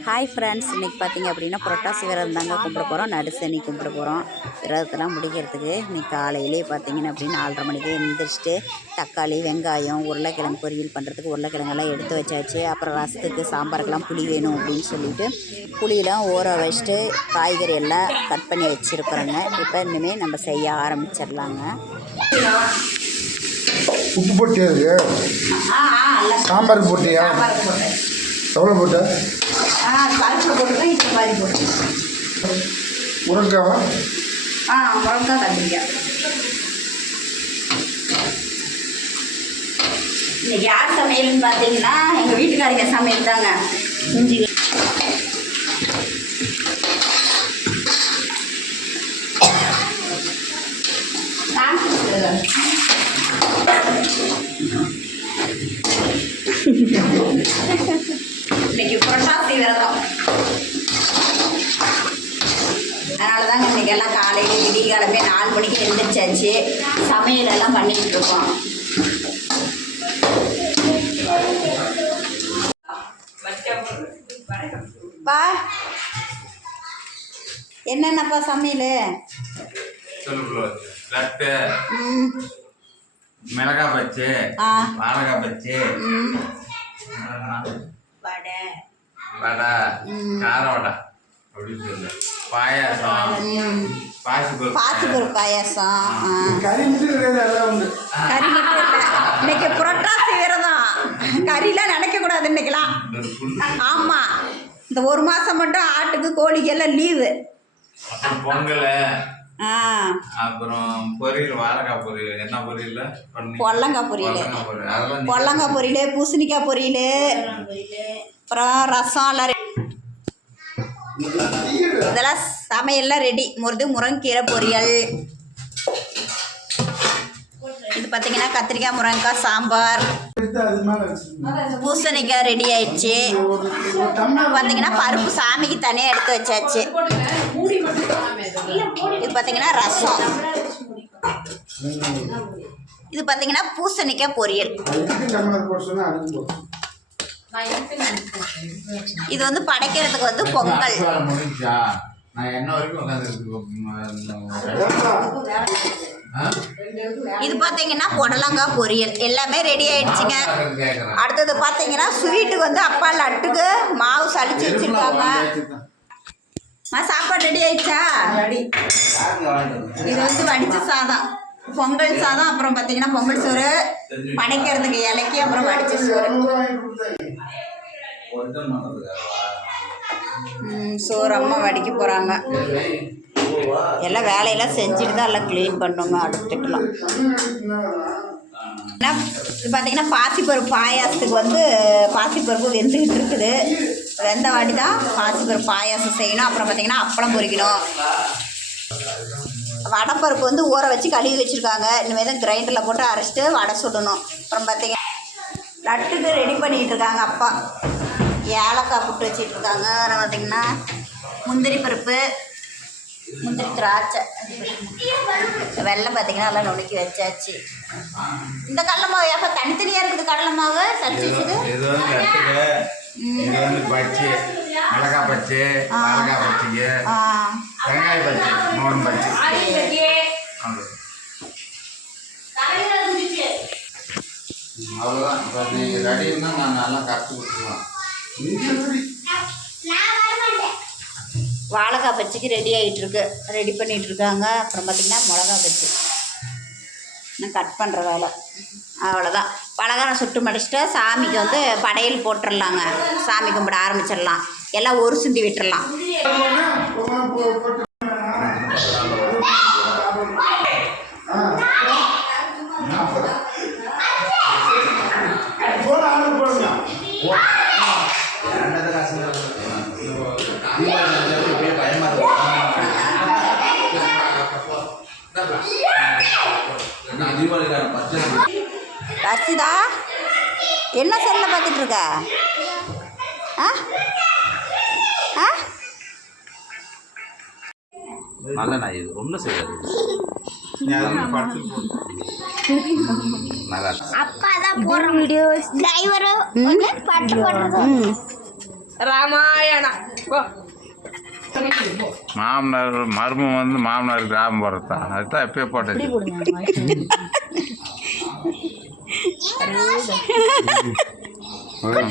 Hi friends இன்றைக்கி பார்த்தீங்க அப்படின்னா புரட்டாசி விரதம் தாங்க கும்பிட போகிறோம் நடுசனி கும்பிட போகிறோம் விரதத்தெல்லாம் முடிக்கிறதுக்கு இன்னைக்கு காலையிலே பார்த்தீங்கன்னா அப்படின்னு நாலரை மணிக்கு எழுந்திரிச்சிட்டு தக்காளி வெங்காயம் உருளைக்கிழங்கு பொரியல் பண்ணுறதுக்கு உருளைக்கிழங்கெல்லாம் எடுத்து வச்சாச்சு. அப்புறம் ரசத்துக்கு சாம்பாருக்கெல்லாம் புளி வேணும் அப்படின்னு சொல்லிட்டு புளியெல்லாம் ஊற வச்சுட்டு காய்கறி எல்லாம் கட் பண்ணி வச்சுருக்குறோங்க. இப்போ இனிமேல் நம்ம செய்ய ஆரம்பிச்சிடலாங்க. உப்பு போட்டியா அது சாம்பாருக்கு போட்டியா? எவ்வளோ போட்ட? பருப்பு போட்டு இந்த மாதிரி போட்டு. முருங்காவா ஆ முருங்கா கத்திரிக்காய் இன்னைக்கு யார் சமையல்னு பார்த்தீங்கன்னா எங்கள் வீட்டுக்காரங்க சமையல் தாங்க. இஞ்சி இன்னைக்கு புரட்டாசி விரதம். அதனால தாங்க இன்னைக்கு எல்லாம் காலையில விடிகாலமே நாலு மணிக்கு எழுந்திரிச்சாச்சு. சமையல் எல்லாம் பண்ணிக்கிட்டு இருக்கோம் பா. என்னென்னப்பா சமையல்? சொல்லுக்குள்ள லட்டு ம். மிளகாய் பச்சு ஆ. வாழைக்காய் பச்சு வடை ம். கார வடை அப்படின்னு சொல்லு. பாயாசம். பாசிப்பருப்பு பாயாசம். கறி. இன்னைக்கு புரட்டாசி விரதம் கறிலாம் நினைக்கக்கூடாது இன்னைக்கெல்லாம். ஆமாம் இந்த ஒரு மாதம் மட்டும் ஆட்டுக்கு கோழிக்கு எல்லாம் லீவு பொங்கல். ஆ. அப்புறம் பொரியல் வாழைக்காய் பொரியல். என்ன பொரியல்? பண்ணி பொல்லங்காய் பொரியல். பொல்லங்காய் பொரியல். அதெல்லாம் நீ- பொல்லங்காய் பொரியல் பூசணிக்காய் பொரியல். அப்புறம் ரசம் எல்லாம் இதெல்லாம் சமையல்லாம் ரெடி முருது முருங்கீரை பொரியல். இது பார்த்தீங்கன்னா கத்திரிக்காய் முருங்கைக்காய் சாம்பார். பூசணிக்காய் ரெடி ஆயிடுச்சு. பார்த்தீங்கன்னா பருப்பு சாமிக்கு தனியாக எடுத்து வச்சாச்சு. இது பார்த்தீங்கன்னா ரசம். இது பார்த்தீங்கன்னா பூசணிக்காய் பொரியல். இது வந்து படைக்கிறதுக்கு வந்து பொங்கல். நான் என்ன வரைக்கும் உட்காந்துருக்கு இது பார்த்தீங்கன்னா புடலங்காய் பொரியல். எல்லாமே ரெடி ஆயிடுச்சுங்க. அடுத்தது பார்த்தீங்கன்னா ஸ்வீட்டுக்கு வந்து அப்பா லட்டுக்கு மாவு சளிச்சு வச்சிருக்காங்க. மா சாப்பாடு ரெடி ஆயிடுச்சா? இது வந்து வடிச்ச சாதம். பொங்கல் சாதம் அப்புறம் பார்த்தீங்கன்னா பொங்கல் சோறு. படைக்கிறதுக்கு இலைக்கு அப்புறம் வடிச்ச சோறு. சோறு அம்மா வடிக்க போகிறாங்க எல்லாம் வேலையெல்லாம் செஞ்சுட்டு தான் எல்லாம் க்ளீன் பண்ணுங்க அடுத்துக்கலாம் என்ன இது பார்த்தீங்கன்னா பாசிப்பருப்பு பாயாசத்துக்கு வந்து பாசிப்பருப்பு வெந்துக்கிட்டு இருக்குது. வெந்த வாட்டி தான் பாசிப்பருப்பு பாயாசம் செய்யணும். அப்புறம் பார்த்தீங்கன்னா அப்பளம் பொரிக்கணும். வடைப்பருப்பு வந்து ஊற வச்சு கழுவி வச்சுருக்காங்க. இனிமேல் தான் கிரைண்டரில் போட்டு அரைச்சிட்டு வடை சுடணும். அப்புறம் பார்த்திங்கன்னா லட்டுக்கு ரெடி பண்ணிகிட்டு இருக்காங்க அப்பா. ஏலக்காய் புட்டு வச்சிட்டு இருக்காங்க அப்புறம் பார்த்தீங்கன்னா முந்திரி பருப்பு முந்திரி திராட்சை. வெள்ளம் பார்த்தீங்கன்னா எல்லாம் நுணுக்கி வச்சாச்சு. இந்த கடலை மாவு ஏப்பா தனித்தனியாக இருக்குது கடலை மாவு? சளிச்சு வச்சது? இது வந்து பச்சு பச்சு வெங்காய பச்சு மூணு பச்சு அவ்வளோதான் இப்போ இருந்தால் நான் நல்லா கற்று கொடுத்துருவேன். வாழைக்காய் பச்சிக்கு ரெடி ஆகிட்டு இருக்கு ரெடி பண்ணிட்டு இருக்காங்க அப்புறம் பார்த்தீங்கன்னா மிளகா பச்சி. இன்னும் கட் பண்ணுற வேலை. அவ்வளோதான் பலகாரம் சுட்டு முடிச்சுட்டு சாமிக்கு வந்து படையல் போட்டுடலாங்க சாமி கும்பிட ஆரம்பிச்சிடலாம். எல்லாம் ஒரு சிந்தி விட்டுடலாம் ரசிதா என்ன செல்ல பார்த்துட்டு இருக்க? ஆ? ஆ? நல்ல நாய் இது ஒன்றும் செய்யாது ராமாயணம். போ. மாமனார் மருமம் வந்து மாமனார் கிராமம் போகிறதா அதுதான் எப்பயே போட்டது.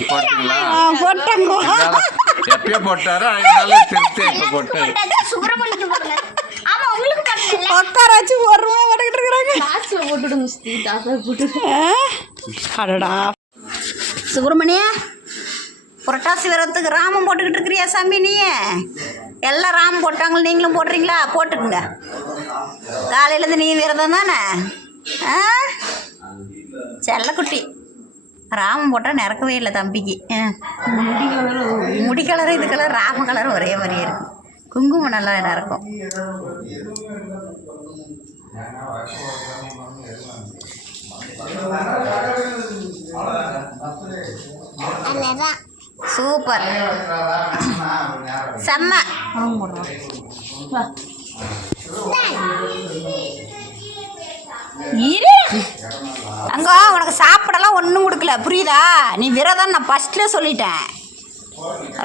போட்டீங்களா? போட்டாங்க. எப்பயே போட்டாரோ? அதனால திருப்தி இப்போ போட்டாரு சுப்பிரமணியத்துக்கு போடுங்க. ஆமா உங்களுக்கு பண்ணல உட்கார வச்சு பொறுமையாக போட்டுக்கிட்டு இருக்கிறாங்க. லாஸ்ட்ல போட்டுடுங்க ஸ்ரீ தாத்தா போட்டு அடடா. சுப்பிரமணிய புரட்டாசி விரதத்துக்கு ராமம் போட்டுக்கிட்டு இருக்கிறியா சாமி நீ எல்லாம் ராமம் போட்டாங்க நீங்களும் போடுறீங்களா? போட்டுக்குங்க. காலையிலேருந்து நீ விரதம் தானே? ஆ? செல்லக்குட்டி. ராமம் போட்டால் நிறக்கவே இல்லை தம்பிக்கு. முடி கலர் இது கலர் ராம கலர் ஒரே மாதிரியே இருக்கும் குங்குமம் நல்லா நிறக்கும். அவ்வளோதான் சூப்பர். செம்ம. அங்க உனக்கு சாப்பிடலாம் ஒன்றும் கொடுக்கல. புரியுதா? நீ விரதம் நான் ஃபஸ்ட்டில் சொல்லிட்டேன்.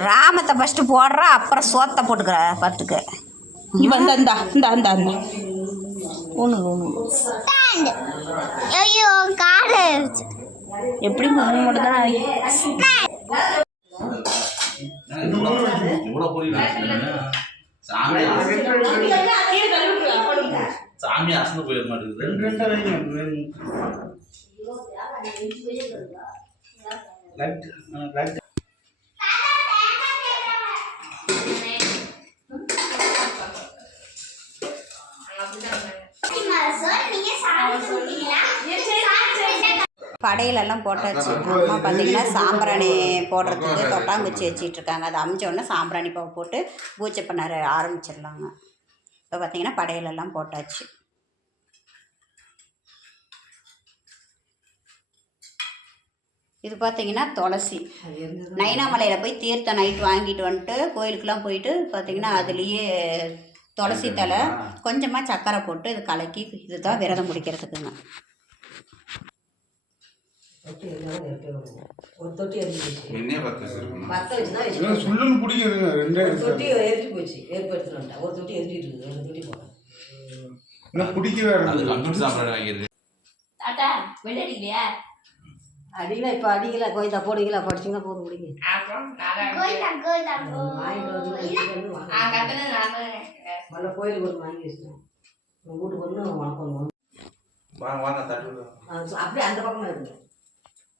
ராமத்தை ஃபஸ்ட்டு போடுற அப்புறம் சோத்தை போட்டுக்கிற பார்த்துக்க நீ வந்த இந்தா இந்தா இந்தா இந்தா. ஒன்று எப்படி மூணு மட்டும் தான் இவ்வளோ புரியல சாமி சாமி அசந்து போயிட மாட்டேங்குது சாமி படையிலெல்லாம் போட்டாச்சு அம்மா பார்த்தீங்கன்னா சாம்பிராணி போடுறதுக்கு தொட்டாங்குச்சி வச்சிட்டு இருக்காங்க அதை அமிச்ச உடனே சாம்பிராணி பாவு போட்டு பூஜை பண்ண ஆரம்பிச்சிடலாங்க இப்போ பார்த்தீங்கன்னா படையிலெல்லாம் போட்டாச்சு. இது பார்த்தீங்கன்னா துளசி. நைனாமலையில் போய் தீர்த்தம் நைட் வாங்கிட்டு வந்துட்டு கோயிலுக்கெல்லாம் போயிட்டு பார்த்தீங்கன்னா அதுலேயே துளசி தலை கொஞ்சமாக சக்கரை போட்டு இது கலக்கி இதுதான் விரதம் முடிக்கிறதுக்குங்க. ஒரு தொட்டி எரிஞ்சு போச்சு. என்னையே பத்து வச்சிருக்கணும் பத்த வச்சு தான் ஏன்னா சுள்ளுன்னு பிடிக்குதுங்க. ரெண்டே ஒரு தொட்டி இருக்கு. எரிஞ்சு போச்சு. ஏற்படுத்திட்டு வந்துட்டேன் ஒரு தொட்டி எரிஞ்சிட்டு இருக்குது. ரெண்டு தொட்டி போட்டேன் இன்னும் பிடிக்கவே அது கம்ப்யூட்டர் சாப்பாடு வாங்கிடுது தாத்தா இப்போ கோயிலா கோயிலா கோயிலா வாங்கிட்டு வந்து வச்சுட்டு வாங்க. முதல்ல கோயிலுக்கு ஒரு வாங்கி வச்சிட்டேன். உங்கள் வீட்டுக்கு ஒன்று வாங்க வாங்க தட்டு அப்படியே அந்த பக்கமாக இருக்குது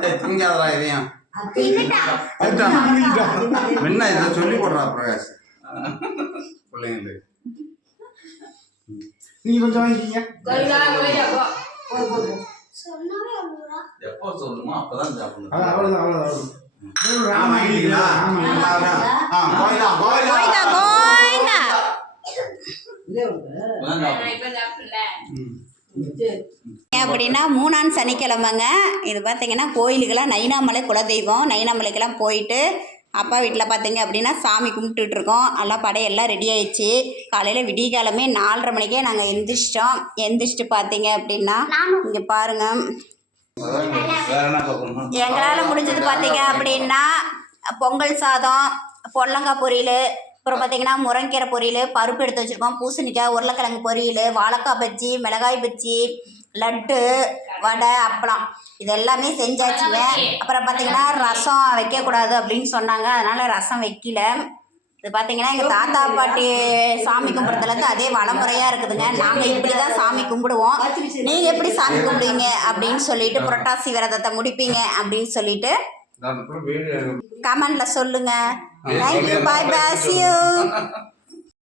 நீ நீ திங்காதடா இதையும்? முன்ன இதை சொல்லி கொடுறா பிரகாஷ்? பிள்ளைங்களுக்கு. நீங்க கொஞ்சம் வாங்கிக்கிங்க. எப்போ அப்பதான் சாப்பிடணும். கோயிலா கோயிலா அப்படின்னா மூணாம் சனிக்கிழமைங்க. இது பார்த்தீங்கன்னா கோயிலுக்கெல்லாம் நைனாமலை குலதெய்வம். நைனாமலைக்கெல்லாம் போயிட்டு அப்பா வீட்டில் பார்த்தீங்க அப்படின்னா சாமி கும்பிட்டுட்டு இருக்கோம் எல்லாம் படையெல்லாம் ரெடி ஆயிடுச்சு. காலையில் விடியகாலமே நாலரை மணிக்கே நாங்கள் எந்திரிச்சிட்டோம். எந்திரிச்சிட்டு பார்த்தீங்க அப்படின்னா இங்கே பாருங்க. எங்களால் முடிஞ்சது பார்த்தீங்க அப்படின்னா பொங்கல் சாதம் பொல்லங்காய் பொரியல் அப்புறம் பார்த்தீங்கன்னா முருங்கீரை பொரியல் பருப்பு எடுத்து வச்சுருக்கோம். பூசணிக்காய் உருளைக்கிழங்கு பொரியல் வாழைக்காய் பஜ்ஜி மிளகாய் பஜ்ஜி லட்டு வடை அப்பளம். இது எல்லாமே செஞ்சாச்சுங்க. அப்புறம் பார்த்தீங்கன்னா ரசம் வைக்கக்கூடாது அப்படின்னு சொன்னாங்க. அதனால் ரசம் வைக்கல. இது பார்த்தீங்கன்னா எங்கள் தாத்தா பாட்டி சாமி கும்பிட்றதுலேருந்து அதே வளமுறையாக இருக்குதுங்க. நாங்கள் இப்படி தான் சாமி கும்பிடுவோம். நீங்கள் எப்படி சாமி கும்பிடுவீங்க அப்படின்னு சொல்லிட்டு புரட்டாசி விரதத்தை முடிப்பீங்க அப்படின்னு சொல்லிட்டு கமெண்ட்ல சொல்லுங்க. Thank you bye bye you